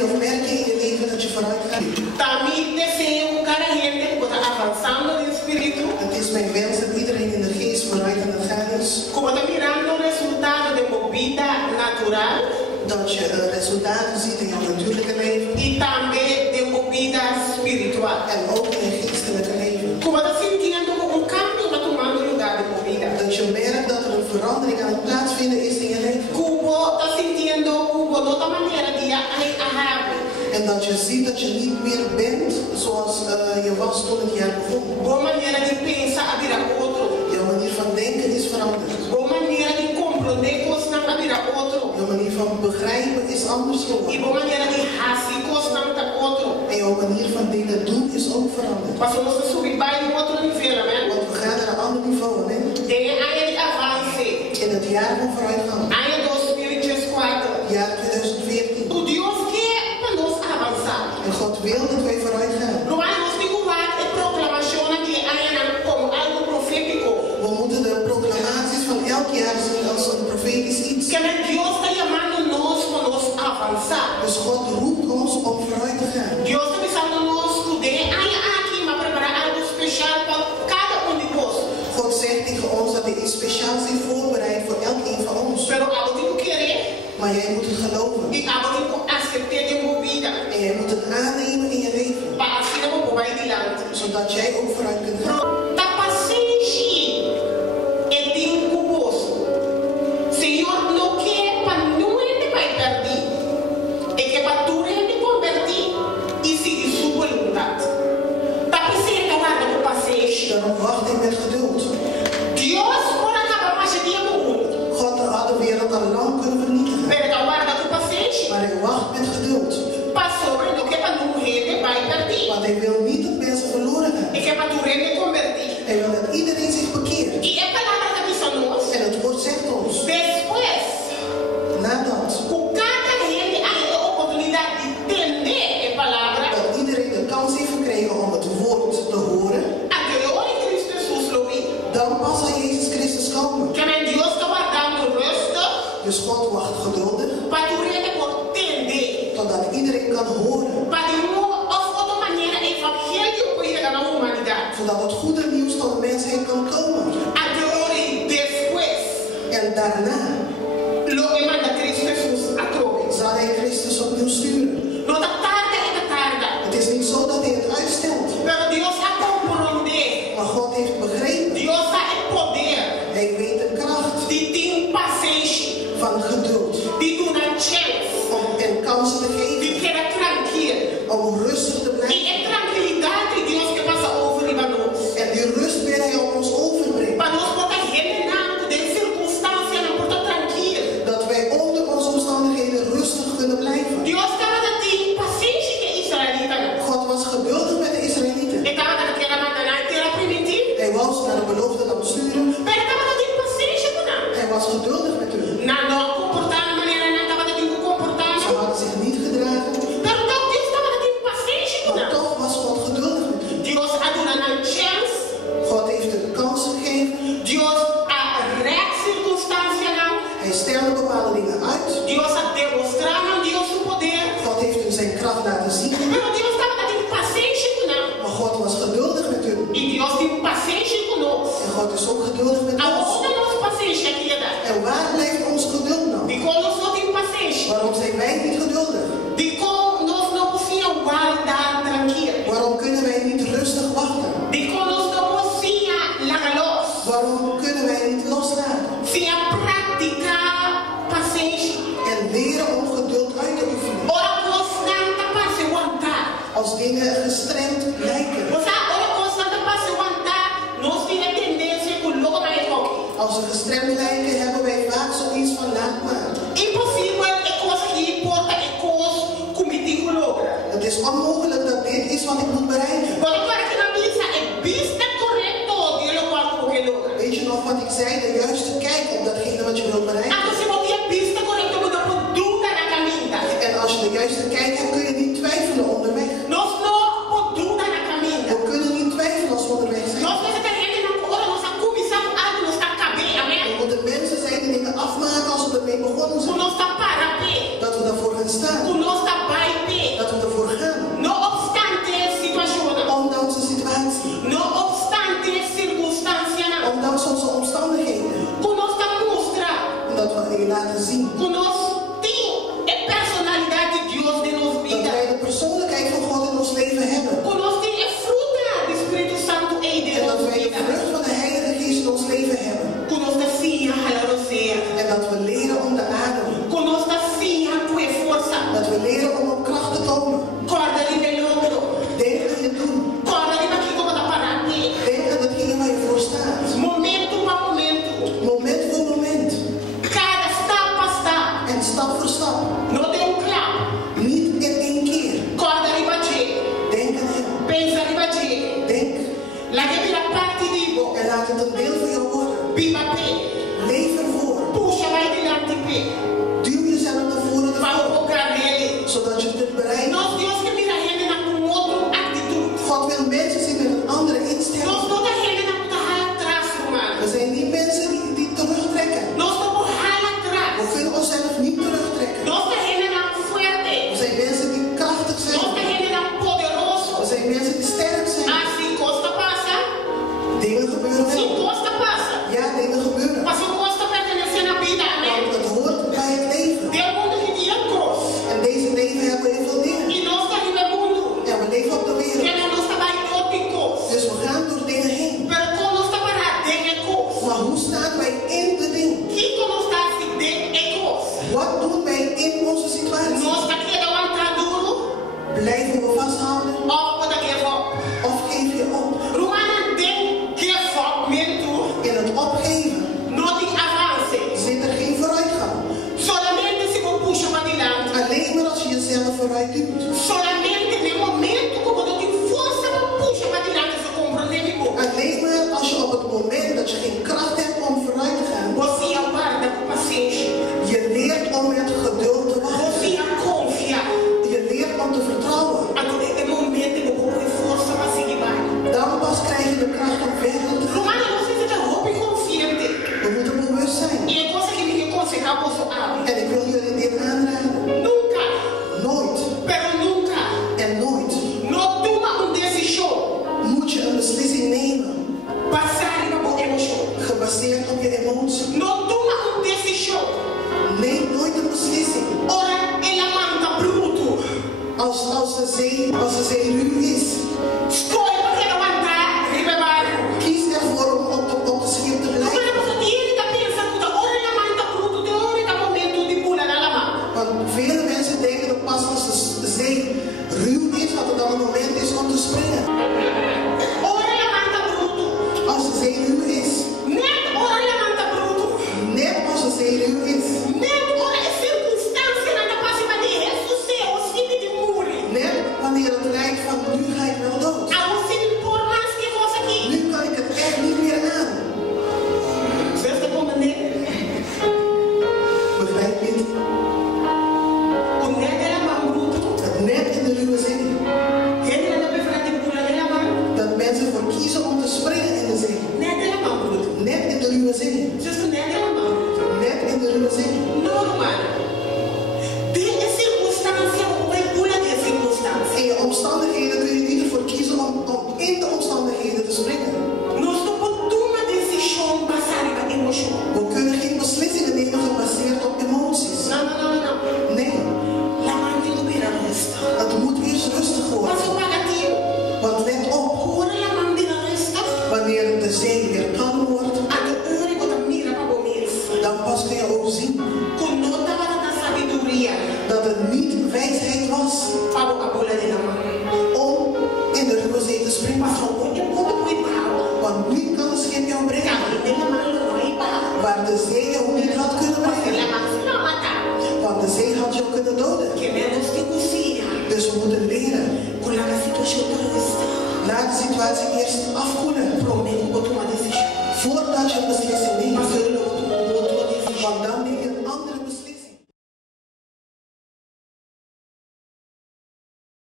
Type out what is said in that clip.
je of merk je in je leven dat je vooruit gaat? También deseo cada gente pueda avanzando en espíritu. Het is mijn wens dat iedereen in de geest vooruit aan het gaan is. Como está mirando resultados de movida natural. Dat je resultaten ziet in jouw natuurlijke leven. Y también de movida espiritual. En ook in je geestelijke leven. Como está sintiendo como un cambio va tomando lugar de movida. Dat je merkt dat er een verandering aan het plaatsvinden is in je leven. Como está sintiendo como de otra manera que ya hay ajable. En dat je ziet dat je niet meer bent zoals je was toen het jaar begon. Boa maneira de pensar a virar outro. Jouw manier van denken is veranderd. Boa maneira de compreender coisas a virar outro. Jouw manier van begrijpen is anders E geworden. boa maneira de raci coisas a outro. En jouw manier van dingen doen is ook veranderd. Mas vamos subir para um outro nível, amém? Want we gaan naar een ander niveau, hè? Tem a área de avance. In het jaar van vooruitgang. Área 2024. Jaar 2014. O Deus quer para nós avançar. En God wil dat wij vooruit gaan. Não há nós vincular a proclamação que há como algo profético. We moeten de proclamaties van elk jaar zien als een profetisch iets. Que Deus está chamando nós para nós avançar. Dus God roept ons om vooruit te gaan. Deus está pensando nós poder aqui mas preparar algo especial para cada de nós. God zegt tegen ons dat hij iets speciaals heeft voorbereid voor elk een van ons. Pero algo tem que querer. Maar jij moet het geloven. E algo tem que aceitar de movida. En jij moet het aannemen in je leven. Para assim não vou vai adiante. Zodat jij ook vooruit kunt gaan. Tá paciente. É tempo posto. Senhor não quer para não ele vai perder. É que para tu ele convertir e seguir sua vontade. Tá paciente agora com paciência. Daarom wacht ik met geduld. Deus pode acabar mais de dia com God had de wereld al lang kunnen vernietigen. pero aguarda com paciência. Maar hij wacht met geduld. Pastor, não quer para não ele vai perder. Want hij wil niet dat mensen verloren gaan. É que para tu ele convertir. Hij wil dat iedereen zich bekeert. E é palavra da missão nós. En het woord zegt ons. Depois, Nadat. com cada ele a oportunidade de entender a palavra. Dat iedereen de kans heeft gekregen om het woord te horen. A glória de Cristo Jesus louve. Dan pas zal Jezus Christus komen. Que Deus está guardando o resto. Dus God wacht geduldig. Para tu ele por entender. Totdat iedereen kan horen. Para de uma ou outra maneira o evangelho pode chegar na humanidade. Zodat het goede nieuws tot de mensheid kan komen. A glória depois. En daarna Lo que manda Cristo Jesus a troca. zal hij Christus opnieuw sturen. Não está tarde, é tarde. Het is niet zo dat hij het uitstelt. Pero Deus a compreender. Maar God heeft begrepen. Deus a poder. Hij weet de kracht De ter paciência. van geduld. De dar chance. Om en kansen te De geven. ser tranquilo. Om rustig te E blijven. é tranquilidade de Deus que passa over nós. En die rust wil hij op ons overbrengen. Para nós poder retornar de circunstância, não pode estar tranquilo. Dat wij onder onze omstandigheden rustig kunnen blijven. Deus estava a ter paciência que Israelita. God was geduldig met de Israëlieten. Ele estava naquela maneira, era primitivo. Hij was naar de beloofde land sturen. Mas ele estava a ter paciência com nós. Hij was geduldig met hun. Não comportar de maneira, não estava a ter comportar. Ze hadden zich niet gedragen. Pero então Deus estava a ter paciência com Maar nós. toch was God geduldig met hen. Deus a dar uma chance. God heeft een kans gegeven. Deus a circunstância não. Hij stelde bepaalde dingen uit. Deus a demonstrar não Deus o poder. God heeft hun zijn kracht laten zien. Pero Deus estava a ter paciência com nós. Maar God was geduldig met hun. E Deus tem paciência conosco. En God is ook geduldig met ons. Aonde a nossa paciência aqui é dada? En waar blijft ons geduld nou? De quando nós não temos paciência. Waarom zijn wij niet geduldig? De como nós não conseguimos guardar tranquilo. Waarom kunnen wij niet rustig wachten? De quando nós não conseguimos largar los. Waarom kunnen wij niet loslaten? Se a praticar paciência. En leren om geduld uit te oefenen. Ora constante para se aguentar. Als dingen gestremd lijken. Você ora constante para se aguentar. Nós temos a tendência com logo mais pouco. Als ze gestremd lijken, hebben wij vaak zoiets van laat maar. Impossível é coisa que importa é coisa comigo logo. Het is onmogelijk dat dit is wat ik moet bereiken. Quando para que na missa é vista correto de lo qual qualquer logo. Weet je nog wat ik zei? De juiste kijk op datgene wat je wilt bereiken. Ah, você não tinha vista correto, mudou por dúvida na caminhada. En als je de juiste kijk hebt, kun je niet twijfelen onderweg. Nós não por dúvida na caminhada. We kunnen niet twijfelen als we onderweg zijn. Nós necessariamente não ora nossa comissão algo nos está cabendo, We amém? moeten mensen zijn die dingen afmaken als we ermee begonnen O zijn. nosso está para pé. Dat we daarvoor gaan staan. O nosso está vai pé. Pensa di bacere. Denk La che mi rapparti dico. en laat het een deel van jou worden. Viva pe. Leef ervoor. Pusha vai di lanti pe. Duw jezelf naar voren, Fa un po' carrelli. zodat je het kunt bereiken. Nos Dios che mira gente na un outro attitude. God wil mensen zien met een andere instelling. Nos não da gente na puta hala atrás, humano. We zijn niet mensen die terugtrekken. Nos não por hala We atrás. kunnen onszelf niet terugtrekken. Nos da gente na fuerte. We zijn mensen die krachtig Nos zijn. da gente na poderoso. We zijn mensen die sterk zijn. Assim costa passa. Dingen gebeuren Sim, wel. costa passa. Ja, dingen gebeuren. Mas o costa pertence à vida, amém? Want het hoort bij het leven. Deu mundo que tinha cruz. En deze leven hebben we heel veel dingen. E nós está no mundo. En we leven op de Que wereld. nós está vai tópicos. Dus we gaan door dingen heen. Pero como nós está parado, tem ecos. Maar hoe staan wij in de dingen? Que como nós está assim, tem ecos. Wat doen wij in onze situatie? Nós está aqui aguentar duro. Blijven we vasthouden? Ou quando aqui é fogo. Of geef je op? Romana tem que é fogo, mento. In het opgeven Não tem avance. zit er geen vooruitgang. Solamente se você puxa para diante. Alleen maar als je jezelf vooruit duwt. Solamente no momento que você tem força para puxar para diante, você compreende pouco. Alleen maar als je op het moment dat je geen kracht hebt om vooruit te gaan. Você aguarda com paciência. Je leert om met geduld te wachten. Você confia. Je leert om te vertrouwen. Agora é momento que você tem força para seguir mais. Dan pas krijg je de kracht om verder te gaan. Romana, você fica roupa e confiante. We moeten bewust zijn. E é coisa que me aconselha você a En ik wil jullie dit aanraden. nunca, Nooit pero nunca, en nooit não toma decisão moet je een beslissing nemen passar por emoção. gebaseerd op je emotie. Não toma decisão. Neem nooit een beslissing Ora, ela manda bruto. als de zee ruw is. Escolhe porque não andar, ribebar. Kies ervoor om op het schip te Romana, blijven. você tem que pensar que ora ela manda bruto, tem hora que momento de pula na lama. Want vele mensen denken dat pas als de zee ruw is, dat het dan een moment is om te springen. Ora ela manda bruto. Als de zee ruw is. Net ora ela manda bruto. Net als de zee ruw is. Net ora é circunstância na próxima de ressuscitar, o fim de morrer. Net wanneer het lijkt van nu ga ik wel dood. A você por mais que você aqui. Nu kan ik het echt niet meer aan. Você está compreendendo? Begrijp je het? O net era mais bruto. Het net in de ruwe zee. Ele era para frente de pula era mais. Dat mensen voor kiezen om te springen in de zee. Net era mais bruto. Net in de ruwe zee. Você está net era mais bruto. Net in de ruwe zee. Normal. Tem circunstância, vai pula de circunstância. In je omstandigheden kun je niet ervoor kiezen om in de omstandigheden te springen. Nós não podemos decisão passar a emoção. We kunnen geen beslissingen nemen gebaseerd op emoties. Não. Nee, La mãe do resta. het moet eerst rustig Mas worden. o negativo. Want let op, Ora la mãe do resta. wanneer de zee weer kalm wordt, A do ora quando mira para comer. dan pas kun je ook zien Com nota para da sabedoria. dat het niet wijsheid was Para a bola de la mãe. om in de ruwe zee te springen. Mas o que pode cuidar. Want nu kan het schip jou brengen Caminho de la mãe não vai para. waar de zee jou niet had kunnen Mas brengen. la mãe não matar. Want de zee had jou kunnen doden. Que menos que cozinha. Dus we moeten leren. Com a situação da resta. Laat de situatie eerst afkoelen. Prometo que vou tomar decisão. Voordat je een beslissing neemt. Mas eu não vou tomar decisão. Want dan